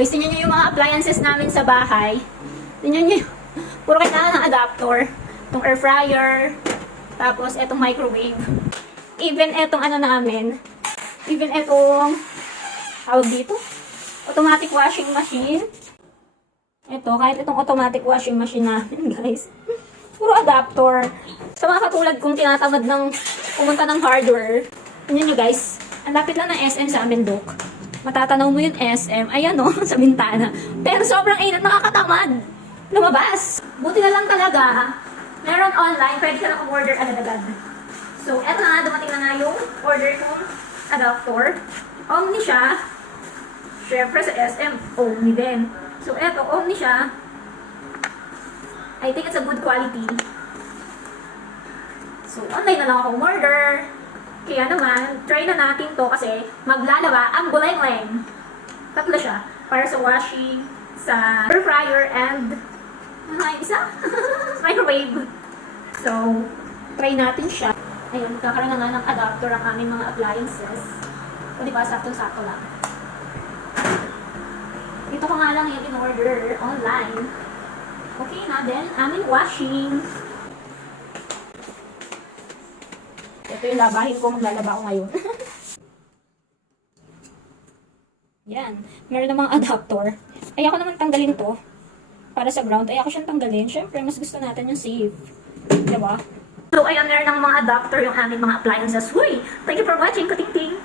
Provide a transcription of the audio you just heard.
Guys, tingnan nyo yung mga appliances namin sa bahay. Tingnan nyo, puro kailangan ng adapter. Itong air fryer, tapos itong microwave. Even itong ano namin, even itong, tawag dito, automatic washing machine. Ito, kahit itong automatic washing machine namin, guys. Puro adapter. Sa mga katulad kong tinatamad ng pumunta ng hardware, tingnan nyo guys, ang lapit lang ng SM sa amin, Dok. Matatanaw mo yung SM, ayan o, sa bintana. Pero sobrang inat, nakakatamad. Lumabas. Buti na lang talaga, meron online, pwede ka lang order agad-agad. So, eto na nga, dumating na nga yung order kong adapter. Omni siya. Syempre sa SM, Omni din. So, eto, Omni siya. I think it's a good quality. So, online na lang ako order. Kaya naman, try na natin to kasi maglalaba ang buleng-leng. Tatlo siya. Para sa washing, sa air fryer, and isa? Microwave. So, try natin siya. Ayun, kakaroon na nga ng adapter ang aming mga appliances. O diba, saktong-sakto lang. Ito ko nga lang yung in-order online. Okay na din, aming washing. Ito yung labahin ko, maglalaba ko ngayon. Yan. Meron namang adapter. Ayoko naman tanggalin to. Para sa ground, ayoko siyang tanggalin. Siyempre, mas gusto natin yung safe. Diba? So, ayun, meron ng mga adapter yung aming mga appliances. Huy! Thank you for watching, kuting-ting!